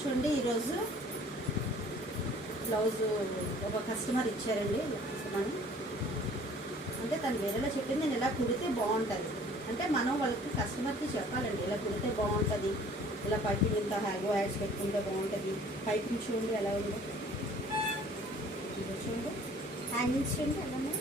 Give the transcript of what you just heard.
చూడండి ఈరోజు బ్లౌజ్ ఒక కస్టమర్ ఇచ్చారండి. కుడుతున్నాను అంటే తను వేరేలా చెప్పింది, నేను ఇలా కుడితే బాగుంటుంది అంటే మనం వాళ్ళకి కస్టమర్కి చెప్పాలండి, ఇలా కుడితే బాగుంటుంది, ఇలా పైపింగ్ ఇంత హ్యాగో యాడ్స్ పెట్టుకుంటే బాగుంటుంది. పైపింగ్ చూడండి ఎలా ఉందో, చూడండి హ్యాంగింగ్స్ చూడండి ఎలా ఉన్నాయి.